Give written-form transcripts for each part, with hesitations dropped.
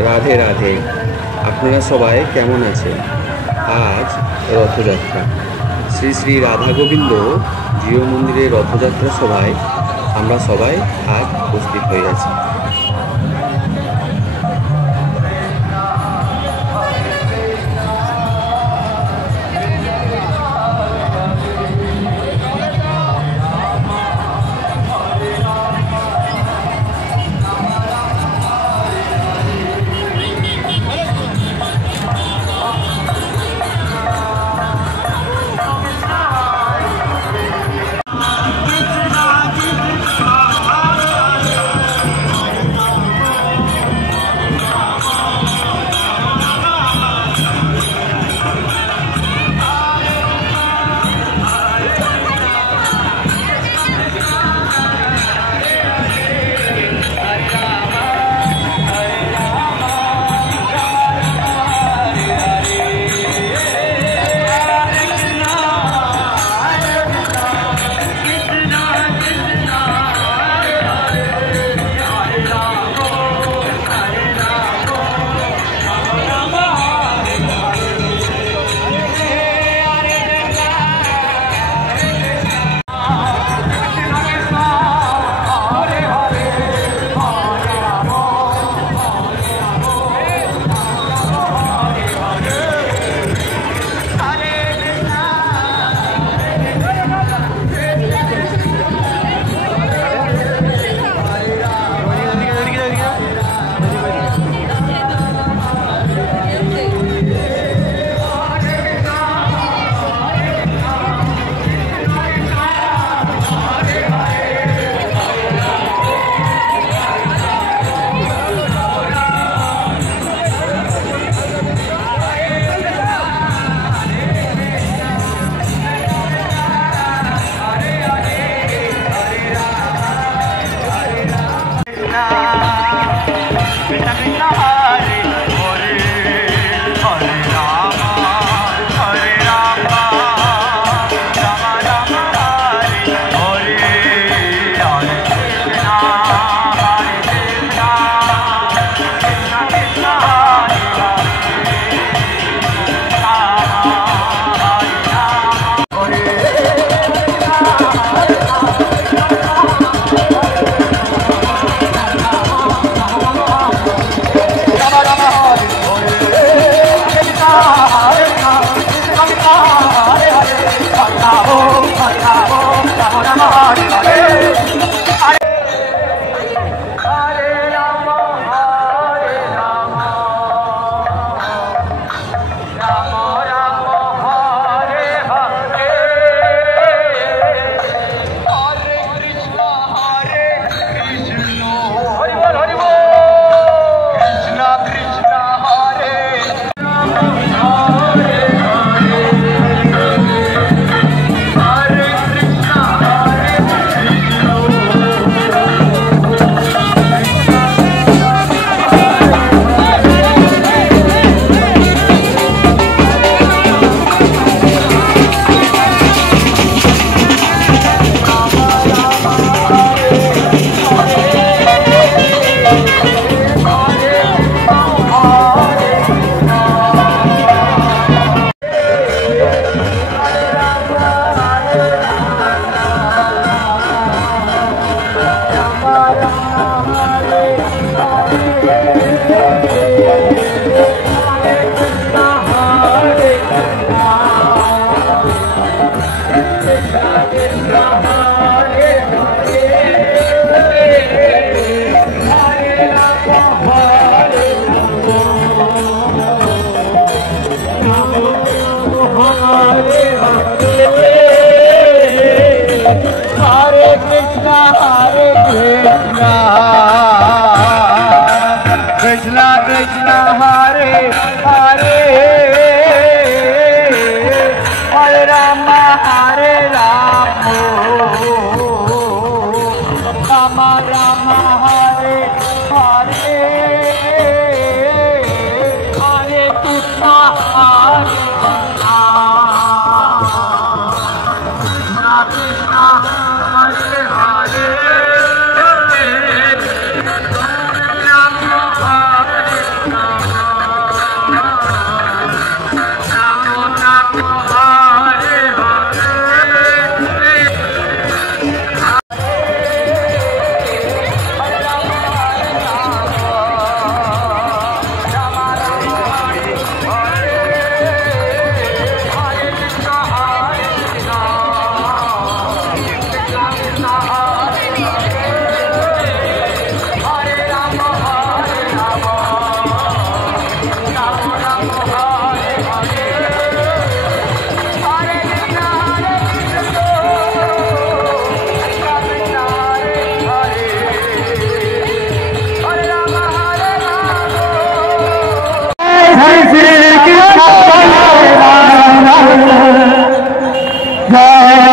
राधे राधे। আপনারা সবাই কেমন আছেন? আজ রথযাত্রা। শ্রী শ্রী রাধা গোবিন্দ জিও মন্দিরের রথযাত্রা সভায় আমরা সবাই আজ উপস্থিত হয়ে আছি।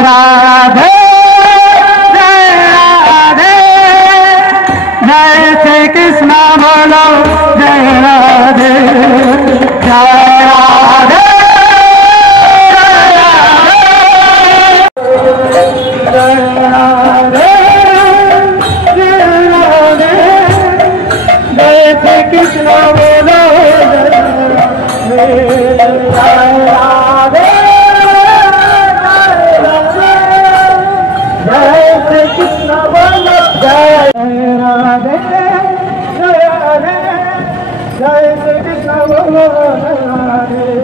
राधे जय राधे जय श्री कृष्ण बोलो जय राधे जय राधे कृष्ण बोलो कृष्ण बोलो जय राधे जय राधे जय श्री कृष्ण बोलो Radhe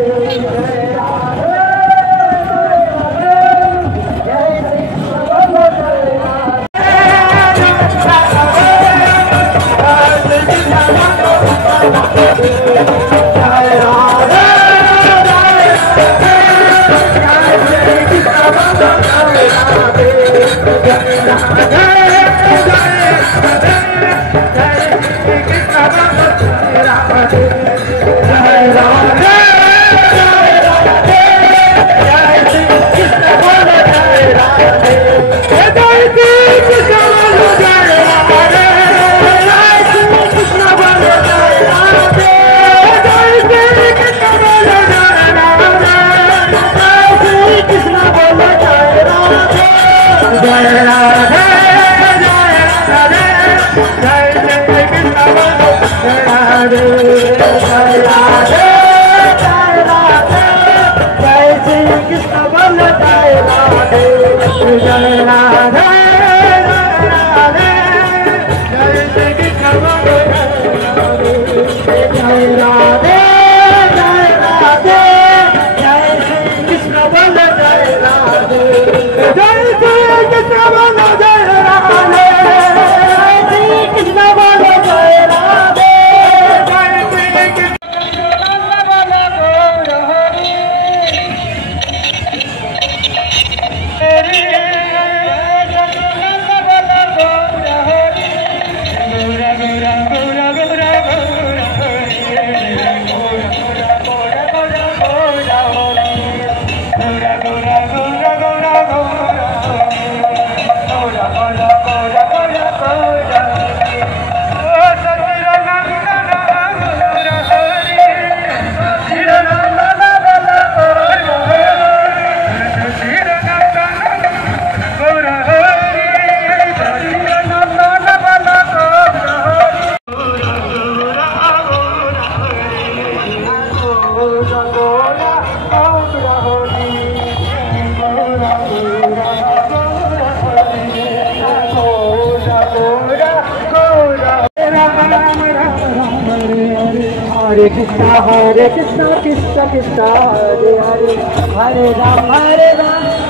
Hare Krishna Krishna Krishna Hare Hare Hare Ram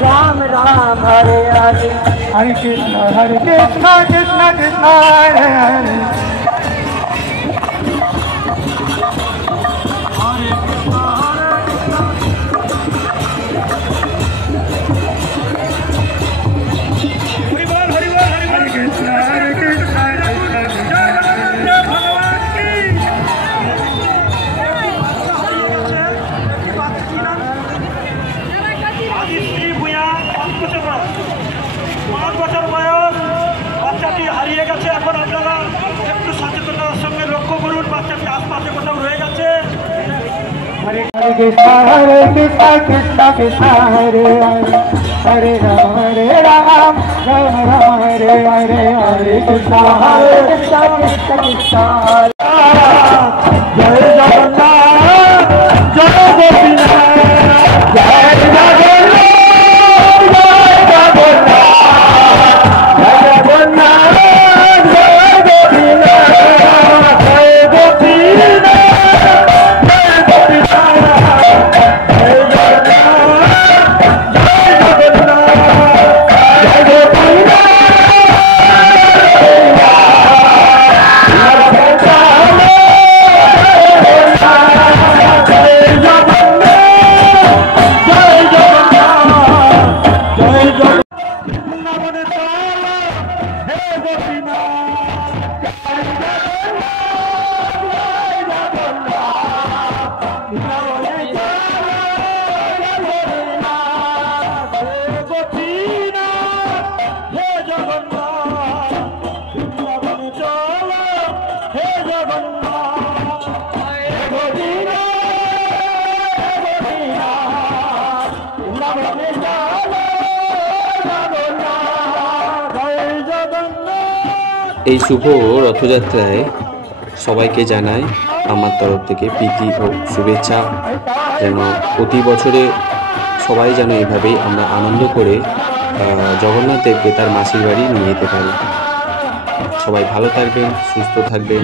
Ram Ram Hare Hare Hare Krishna Krishna Krishna Hare Hare Hare Krishna Krishna Krishna Hare Hare Hare Ram Ram Hare Hare Hare Krishna Krishna Krishna Jai Jagannath Jai Gopinath Jai Jagannath Jai Jagannath Jai Jagannath Jai Gopinath Jai Gopinath Jai এই শুভ রথযাত্রায় সবাইকে জানাই আমার তরফ থেকে প্রীতি ও শুভেচ্ছা। যেন প্রতি বছরে সবাই যেন এভাবেই আমরা আনন্দ করে জগন্নাথ দেবকে তার মাসির বাড়ি নিয়ে যেতে পারি। সবাই ভালো থাকবেন, সুস্থ থাকবেন।